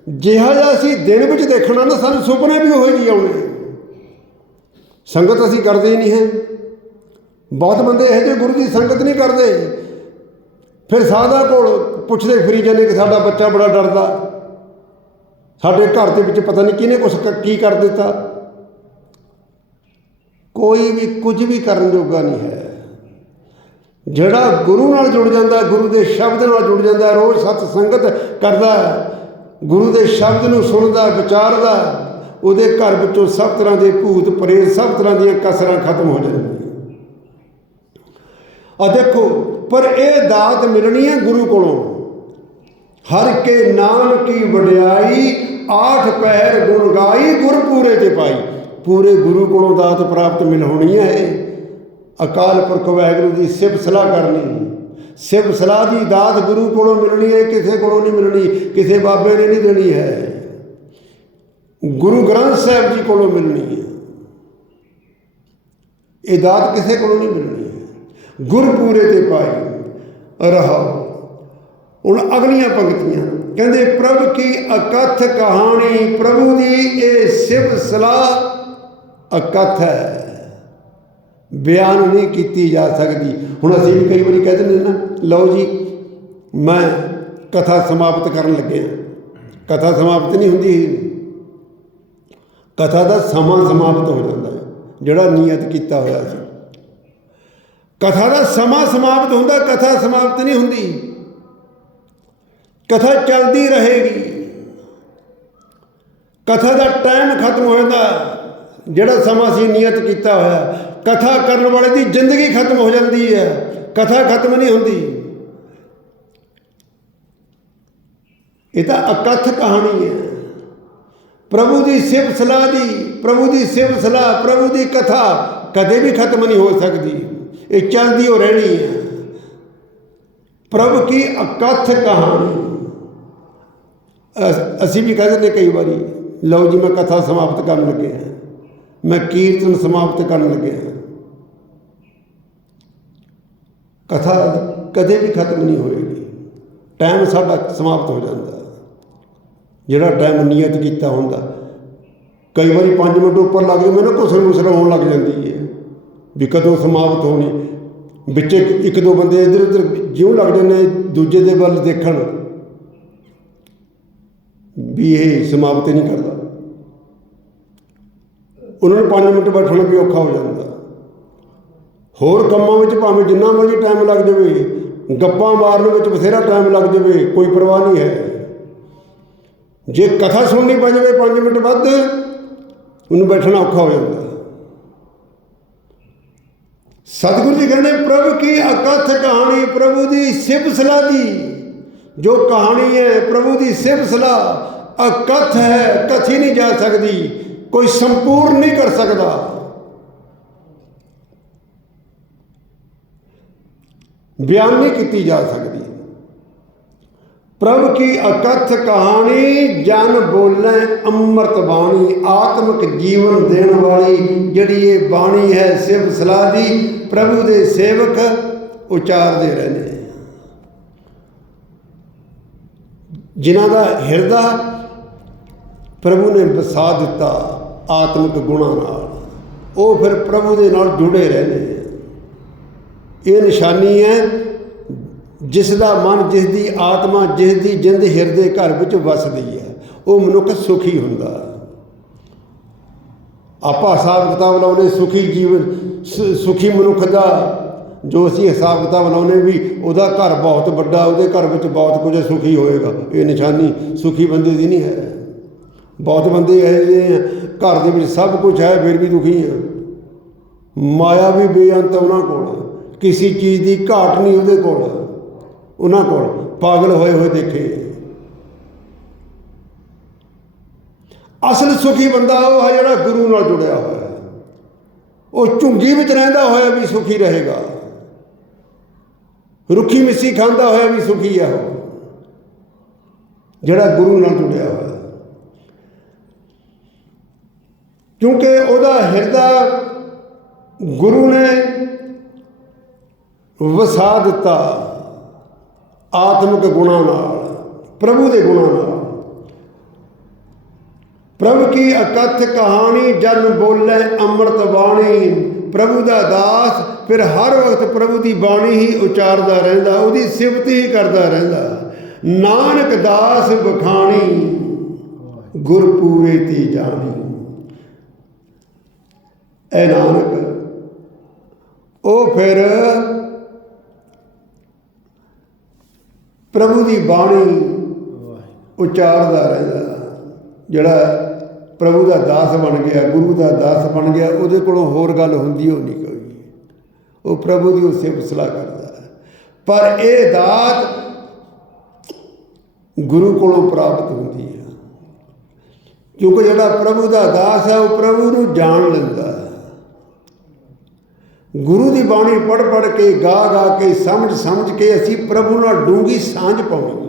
ਜਿਹਾ ਜਿਹਾ ਅਸੀਂ ਦਿਨ ਵਿੱਚ ਦੇਖਣਾ ਨਾ, ਸਾਨੂੰ ਸੁਪਨੇ ਵੀ ਉਹੋ ਜਿਹੇ ਆਉਣੇ। ਸੰਗਤ ਅਸੀਂ ਕਰਦੇ ਹੀ ਨਹੀਂ ਹੈ। ਬਹੁਤ ਬੰਦੇ ਇਹੋ ਜਿਹੇ ਗੁਰੂ ਦੀ ਸੰਗਤ ਨਹੀਂ ਕਰਦੇ। ਫਿਰ ਸਾਦਾ ਕੋਲ ਪੁੱਛਦੇ ਫਰੀ ਜਾਂਦੇ ਕਿ ਸਾਡਾ ਬੱਚਾ ਬੜਾ ਡਰਦਾ। ਸਾਡੇ ਘਰ ਦੇ ਵਿੱਚ ਪਤਾ ਨਹੀਂ ਕਿਹਨੇ ਕੁਛ ਕੀ ਕਰ ਦਿੱਤਾ। ਕੋਈ ਵੀ ਕੁਝ ਵੀ ਕਰਨ ਜੋਗਾ ਨਹੀਂ ਹੈ। ਜਿਹੜਾ ਗੁਰੂ ਨਾਲ ਜੁੜ ਜਾਂਦਾ, ਗੁਰੂ ਦੇ ਸ਼ਬਦ ਨਾਲ ਜੁੜ ਜਾਂਦਾ, ਰੋਜ਼ ਸਤ ਸੰਗਤ ਕਰਦਾ ਗੁਰੂ ਦੇ ਸ਼ਬਦ ਨੂੰ ਸੁਣਦਾ, ਵਿਚਾਰਦਾ ਉਹਦੇ ਘਰ ਵਿੱਚੋਂ ਸਭ ਤਰ੍ਹਾਂ ਦੇ ਭੂਤ ਪ੍ਰੇਤ ਸਭ ਤਰ੍ਹਾਂ ਦੀਆਂ ਕਸਰਾਂ ਖਤਮ ਹੋ ਜਾਂਦੀਆਂ। ਆ ਦੇਖੋ, ਪਰ ਇਹ ਦਾਤ ਮਿਲਣੀ ਹੈ ਗੁਰੂ ਕੋਲੋਂ। ਹਰ ਕੇ ਨਾਮ ਕੀ ਵਡਿਆਈ, ਆਠ ਪਹਿਰ ਗੁਣ ਗਾਈ, ਗੁਰ ਪੂਰੇ ਤੇ ਪਾਈ। ਪੂਰੇ ਗੁਰੂ ਕੋਲੋਂ ਦਾਤ ਪ੍ਰਾਪਤ ਮਿਲ ਹੋਣੀ ਹੈ ਅਕਾਲ ਪੁਰਖ ਵਾਹਿਗੁਰੂ ਦੀ ਸਿਫਤ ਸਲਾਹ ਕਰਨੀ। ਸਿਫਤ ਸਲਾਹ ਦੀ ਦਾਤ ਗੁਰੂ ਕੋਲੋਂ ਮਿਲਣੀ ਹੈ, ਕਿਸੇ ਕੋਲੋਂ ਨਹੀਂ ਮਿਲਣੀ, ਕਿਸੇ ਬਾਬੇ ਨੇ ਨਹੀਂ ਦੇਣੀ ਹੈ। ਗੁਰੂ ਗ੍ਰੰਥ ਸਾਹਿਬ ਜੀ ਕੋਲੋਂ ਮਿਲਣੀ ਹੈ। ਇਹ ਦਾਤ ਕਿਸੇ ਕੋਲੋਂ ਨਹੀਂ ਮਿਲਣੀ ਹੈ। ਗੁਰਪੂਰੇ ਤੇ ਪਾਈ ਰਹਾਓ ਹੁਣ ਅਗਲੀਆਂ ਪੰਕਤੀਆਂ। ਕਹਿੰਦੇ, ਪ੍ਰਭ ਕੀ ਅਕਥ ਕਹਾਣੀ, ਪ੍ਰਭੂ ਦੀ ਇਹ ਸਿਵ ਸਲਾਹ ਅਕਥ ਹੈ। ਬਿਆਨ ਨਹੀਂ ਕੀਤੀ ਜਾ ਸਕਦੀ। ਹੁਣ ਅਸੀਂ ਵੀ ਕਈ ਵਾਰੀ ਕਹਿ ਦਿੰਦੇ ਨਾ, ਲਓ ਜੀ, ਮੈਂ ਕਥਾ ਸਮਾਪਤ ਕਰਨ ਲੱਗੇ ਕਥਾ ਸਮਾਪਤ ਨਹੀਂ ਹੁੰਦੀ। ਕਥਾ ਦਾ ਸਮਾਂ ਸਮਾਪਤ ਹੋ ਜਾਂਦਾ ਹੈ, ਜਿਹੜਾ ਨੀਅਤ ਕੀਤਾ ਹੋਇਆ ਸੀ। ਕਥਾ ਦਾ ਸਮਾਂ ਸਮਾਪਤ ਹੁੰਦਾ, ਕਥਾ ਸਮਾਪਤ ਨਹੀਂ ਹੁੰਦੀ। ਕਥਾ ਚੱਲਦੀ ਰਹੇਗੀ। ਕਥਾ ਦਾ ਟਾਈਮ ਖਤਮ ਹੋ ਜਾਂਦਾ, ਜਿਹੜਾ ਸਮਾਂ ਸੀ ਨੀਅਤ ਕੀਤਾ ਹੋਇਆ। ਕਥਾ ਕਰਨ ਵਾਲੇ ਦੀ ਜ਼ਿੰਦਗੀ ਖਤਮ ਹੋ ਜਾਂਦੀ ਹੈ, ਕਥਾ ਖਤਮ ਨਹੀਂ ਹੁੰਦੀ। ਇਹ ਤਾਂ ਅਕਥ ਕਹਾਣੀ ਹੈ। ਪ੍ਰਭੂ ਦੀ ਸਿਫਤ ਸਲਾਹ ਦੀ, ਪ੍ਰਭੂ ਦੀ ਸਿਫਤ ਸਲਾਹ, ਪ੍ਰਭੂ ਦੀ ਕਥਾ ਕਦੇ ਵੀ ਖਤਮ ਨਹੀਂ ਹੋ ਸਕਦੀ। ਇਹ ਚੱਲਦੀ ਹੋ ਰਹਿਣੀ ਹੈ। ਪ੍ਰਭ ਕੀ ਅਕਥ ਕਹਾਣੀ। ਅਸੀਂ ਵੀ ਕਹਿੰਦੇ ਨੇ ਕਈ ਵਾਰੀ, ਲਓ ਜੀ ਮੈਂ ਕਥਾ ਸਮਾਪਤ ਕਰਨ ਲੱਗਿਆ ਮੈਂ ਕੀਰਤਨ ਸਮਾਪਤ ਕਰਨ ਲੱਗਿਆ ਕਥਾ ਕਦੇ ਵੀ ਖਤਮ ਨਹੀਂ ਹੋਏਗੀ। ਟਾਈਮ ਸਾਡਾ ਸਮਾਪਤ ਹੋ ਜਾਂਦਾ। ਜਿਹੜਾ ਟਾਈਮ ਨੀਅਤ ਕੀਤਾ ਹੁੰਦਾ। ਕਈ ਵਾਰੀ 5 ਮਿੰਟ ਉੱਪਰ ਲੱਗ ਜਾਂਦੇ, ਮੈਨੂੰ ਕੁਸਰ ਮੁਸਰ ਹੋਣ ਲੱਗ ਜਾਂਦੀ ਹੈ। ਵੀ ਕਦੋਂ ਸਮਾਪਤ ਹੋਣੀ। ਵਿੱਚ ਇੱਕ ਦੋ ਬੰਦੇ ਇੱਧਰ ਉੱਧਰ ਜਿਉਂ ਲੱਗ ਜਾਂਦੇ ਦੂਜੇ ਦੇ ਵੱਲ ਦੇਖਣ ਵੀ ਇਹ ਸਮਾਪਤ ਨਹੀਂ ਕਰਦਾ। ਉਹਨਾਂ ਨੂੰ 5 ਮਿੰਟ ਬੈਠਣਾ ਵੀ ਔਖਾ ਹੋ ਜਾਂਦਾ। ਹੋਰ ਕੰਮਾਂ ਵਿੱਚ ਭਾਵੇਂ ਜਿੰਨਾ ਮਰਜ਼ੀ ਟਾਈਮ ਲੱਗ ਜਾਵੇ, ਗੱਪਾਂ ਮਾਰਨ ਵਿੱਚ ਬਥੇਰਾ ਟਾਈਮ ਲੱਗ ਜਾਵੇ, ਕੋਈ ਪਰਵਾਹ ਨਹੀਂ ਹੈ। ਜੇ ਕਥਾ ਸੁਣਨੀ ਪੈ ਜਾਵੇ 5 ਮਿੰਟ ਵੱਧ, ਉਹਨੂੰ ਬੈਠਣਾ ਔਖਾ ਹੋ ਜਾਂਦਾ। ਸਤਿਗੁਰੂ ਜੀ ਕਹਿੰਦੇ, ਪ੍ਰਭੂ ਕੀ ਅਕਥ ਕਹਾਣੀ? ਪ੍ਰਭੂ ਦੀ ਸਿਫਤ ਸਲਾਹ ਦੀ। ਜੋ ਕਹਾਣੀ ਹੈ, ਪ੍ਰਭੂ ਦੀ ਸਿਫਤ ਸਲਾਹ। ਅਕਥ ਹੈ, ਕਥੀ ਨਹੀਂ ਜਾ ਸਕਦੀ। ਕੋਈ ਸੰਪੂਰਨ ਨਹੀਂ ਕਰ ਸਕਦਾ। ਬਿਆਨ ਨਹੀਂ ਕੀਤੀ ਜਾ ਸਕਦੀ। ਪ੍ਰਭ ਕੀ ਅਕਥ ਕਹਾਣੀ, ਜਨ ਬੋਲੇ ਅੰਮ੍ਰਿਤ ਬਾਣੀ, ਆਤਮਿਕ ਜੀਵਨ ਦੇਣ ਵਾਲੀ ਜਿਹੜੀ ਇਹ ਬਾਣੀ ਹੈ ਸਿਵ ਸਲਾਹ ਦੀ, ਪ੍ਰਭੂ ਦੇ ਸੇਵਕ ਉਚਾਰਦੇ ਰਹਿੰਦੇ ਜਿਨ੍ਹਾਂ ਦਾ ਹਿਰਦਾ ਪ੍ਰਭੂ ਨੇ ਵਸਾ ਦਿੱਤਾ ਆਤਮਿਕ ਗੁਣਾਂ ਨਾਲ, ਉਹ ਫਿਰ ਪ੍ਰਭੂ ਦੇ ਨਾਲ ਜੁੜੇ ਰਹਿੰਦੇ ਇਹ ਨਿਸ਼ਾਨੀ ਹੈ ਜਿਸ ਦਾ ਮਨ ਜਿਸ ਦੀ ਆਤਮਾ ਜਿਸ ਦੀ ਜਿੰਦ ਹਿਰਦੇ ਘਰ ਵਿੱਚ ਵਸਦੀ ਹੈ, ਉਹ ਮਨੁੱਖ ਸੁਖੀ ਹੁੰਦਾ ਆਪਾਂ ਹਿਸਾਬ ਕਿਤਾਬ ਲਾਉਨੇ ਸੁਖੀ ਜੀਵਨ, ਸੁ- ਸੁਖੀ ਮਨੁੱਖ ਦਾ ਜੋ ਅਸੀਂ ਹਿਸਾਬ ਕਿਤਾਬ ਲਾਉਨੇ ਵੀ ਉਹਦਾ ਘਰ ਬਹੁਤ ਵੱਡਾ, ਉਹਦੇ ਘਰ ਵਿੱਚ ਬਹੁਤ ਕੁਝ ਸੁਖੀ ਹੋਏਗਾ, ਇਹ ਨਿਸ਼ਾਨੀ ਸੁਖੀ ਬੰਦੇ ਦੀ ਨਹੀਂ ਹੈ। ਬਹੁਤ ਬੰਦੇ ਇਹੋ ਜਿਹੇ ਆ, ਘਰ ਦੇ ਵਿੱਚ ਸਭ ਕੁਝ ਹੈ, ਫਿਰ ਵੀ ਦੁਖੀ ਆ। ਮਾਇਆ ਵੀ ਬੇਅੰਤ ਉਹਨਾਂ ਕੋਲ, ਕਿਸੇ ਚੀਜ਼ ਦੀ ਘਾਟ ਨਹੀਂ ਉਹਦੇ ਕੋਲ। ਉਹਨਾਂ ਕੋਲ ਪਾਗਲ ਹੋਏ ਹੋਏ ਦੇਖੇ। ਅਸਲ ਸੁਖੀ ਬੰਦਾ ਉਹ ਹੈ ਜਿਹੜਾ ਗੁਰੂ ਨਾਲ ਜੁੜਿਆ ਹੋਇਆ ਹੈ। ਉਹ ਝੁੰਗੀ ਵਿੱਚ ਰਹਿੰਦਾ ਹੋਇਆ ਵੀ ਸੁਖੀ ਰਹੇਗਾ। ਰੁੱਖੀ ਮਿੱਸੀ ਖਾਂਦਾ ਹੋਇਆ ਵੀ ਸੁਖੀ ਹੈ ਉਹ ਜਿਹੜਾ ਗੁਰੂ ਨਾਲ ਜੁੜਿਆ ਹੋਇਆ। ਕਿਉਂਕਿ ਉਹਦਾ ਹਿਰਦਾ ਗੁਰੂ ਨੇ ਵਸਾ ਦਿੱਤਾ। ਆਤਮਿਕ ਗੁਣਾਂ ਨਾਲ, ਪ੍ਰਭੂ ਦੇ ਗੁਣਾਂ ਨਾਲ। ਪ੍ਰਭ ਕੀ ਅਕਥ ਕਹਾਣੀ, ਜਨ ਬੋਲੇ ਅੰਮ੍ਰਿਤ ਬਾਣੀ। ਪ੍ਰਭੂ ਦਾ ਦਾਸ ਫਿਰ ਹਰ ਵਕਤ ਪ੍ਰਭੂ ਦੀ ਬਾਣੀ ਹੀ ਉਚਾਰਦਾ ਰਹਿੰਦਾ, ਉਹਦੀ ਸਿਫਤ ਹੀ ਕਰਦਾ ਰਹਿੰਦਾ। ਨਾਨਕ ਦਾਸ ਬਖਾਣੀ ਗੁਰ ਪੂਰੇ ਤੀ ਜਾਣੀ। ਐ ਨਾਨਕ, ਉਹ ਫਿਰ ਪ੍ਰਭੂ ਦੀ ਬਾਣੀ ਉਚਾਰਦਾ ਰਹਿੰਦਾ। ਜਿਹੜਾ ਪ੍ਰਭੂ ਦਾ ਦਾਸ ਬਣ ਗਿਆ ਗੁਰੂ ਦਾ ਦਾਸ ਬਣ ਗਿਆ ਉਹਦੇ ਕੋਲੋਂ ਹੋਰ ਗੱਲ ਹੁੰਦੀ ਹੋ ਨਹੀਂ ਕੋਈ। ਉਹ ਪ੍ਰਭੂ ਦੀ ਉਸੇ ਸਲਾਹ ਕਰਦਾ। ਪਰ ਇਹ ਦਾਤ ਗੁਰੂ ਕੋਲੋਂ ਪ੍ਰਾਪਤ ਹੁੰਦੀ ਹੈ। ਕਿਉਂਕਿ ਜਿਹੜਾ ਪ੍ਰਭੂ ਦਾ ਦਾਸ ਹੈ ਉਹ ਪ੍ਰਭੂ ਨੂੰ ਜਾਣ ਲੈਂਦਾ ਹੈ। ਗੁਰੂ ਦੀ ਬਾਣੀ ਪੜ ਪੜ ਕੇ, ਗਾ ਗਾ ਕੇ, ਸਮਝ ਸਮਝ ਕੇ ਅਸੀਂ ਪ੍ਰਭੂ ਨਾਲ ਡੂੰਗੀ ਸਾਂਝ ਪਾਉਣੀ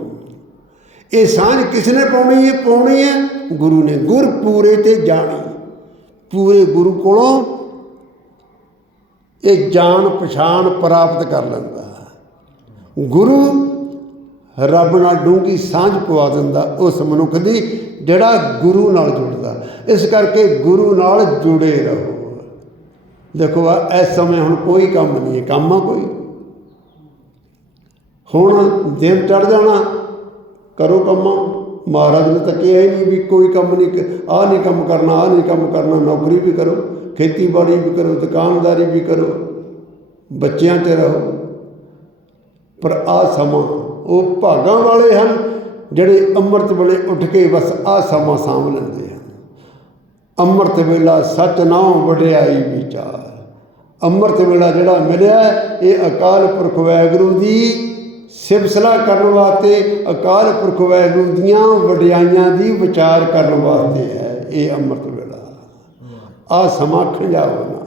ਇਹ ਸਾਂਝ ਕਿਸ ਨੇ ਪਾਉਣੀ ਹੈ? ਪਾਉਣੀ ਹੈ ਗੁਰੂ ਨੇ। ਗੁਰ ਪੂਰੇ ਤੇ ਜਾਣੀ। ਪੂਰੇ ਗੁਰੂ ਕੋਲੋਂ ਇਹ ਜਾਣ ਪਛਾਣ ਪ੍ਰਾਪਤ ਕਰ ਲੈਂਦਾ। ਗੁਰੂ ਰੱਬ ਨਾਲ ਡੂੰਗੀ ਸਾਂਝ ਪਵਾ ਦਿੰਦਾ ਉਸ ਮਨੁੱਖ ਦੀ, ਜਿਹੜਾ ਗੁਰੂ ਨਾਲ ਜੁੜਦਾ। ਇਸ ਕਰਕੇ ਗੁਰੂ ਨਾਲ ਜੁੜੇ ਰਹੋ। ਦੇਖੋ ਇਸ ਸਮੇਂ ਹੁਣ ਕੋਈ ਕੰਮ ਨਹੀਂ ਹੈ, ਕੰਮ ਆ ਕੋਈ। ਹੁਣ ਦਿਨ ਚੜ ਜਾਣਾ, ਕਰੋ ਕੰਮ। ਮਹਾਰਾਜ ਨੇ ਤਾਂ ਕਿਹਾ ਹੀ ਨਹੀਂ ਵੀ ਕੋਈ ਕੰਮ ਨਹੀਂ ਆਹ ਨਹੀਂ ਕੰਮ ਕਰਨਾ, ਆਹ ਨਹੀਂ ਕੰਮ ਕਰਨਾ, ਨੌਕਰੀ ਵੀ ਕਰੋ, ਖੇਤੀਬਾੜੀ ਵੀ ਕਰੋ, ਦੁਕਾਨਦਾਰੀ ਵੀ ਕਰੋ, ਬੱਚਿਆਂ 'ਚ ਰਹੋ। ਪਰ ਆ ਸਮਾਂ, ਉਹ ਭਾਗਾਂ ਵਾਲੇ ਹਨ, ਜਿਹੜੇ ਅੰਮ੍ਰਿਤ ਵੇਲੇ ਉੱਠ ਕੇ ਬਸ ਆ ਸਮਾਂ ਸਾਂਭ ਲੈਂਦੇ ਹਨ ਅੰਮ੍ਰਿਤ ਵੇਲਾ ਸਚ ਨਾਮ ਵਡਿਆਈ ਵਿਚਾਰ। ਅੰਮ੍ਰਿਤ ਵੇਲਾ ਜਿਹੜਾ ਮਿਲਿਆ, ਇਹ ਅਕਾਲ ਪੁਰਖ ਵਾਹਿਗੁਰੂ ਦੀ ਸਿਫਤਸਲਾ ਕਰਨ ਵਾਸਤੇ, ਅਕਾਲ ਪੁਰਖ ਵਾਹਿਗੁਰੂ ਦੀਆਂ ਵਡਿਆਈਆਂ ਦੀ ਵਿਚਾਰ ਕਰਨ ਵਾਸਤੇ ਹੈ, ਇਹ ਅੰਮ੍ਰਿਤ ਵੇਲਾ। ਆ ਸਮਾਂ ਖੰਜਾਓ ਨਾ,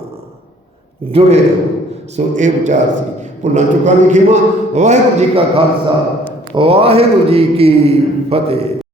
ਜੁੜੇ ਰਹੋ। ਸੋ ਇਹ ਵਿਚਾਰ ਸੀ। ਭੁੱਲਾਂ ਚੁੱਕਾਂ ਦੀ ਖਿਮਾ। ਵਾਹਿਗੁਰੂ ਜੀ ਕਾ ਖਾਲਸਾ, ਵਾਹਿਗੁਰੂ ਜੀ ਕੀ ਫਤਿਹ।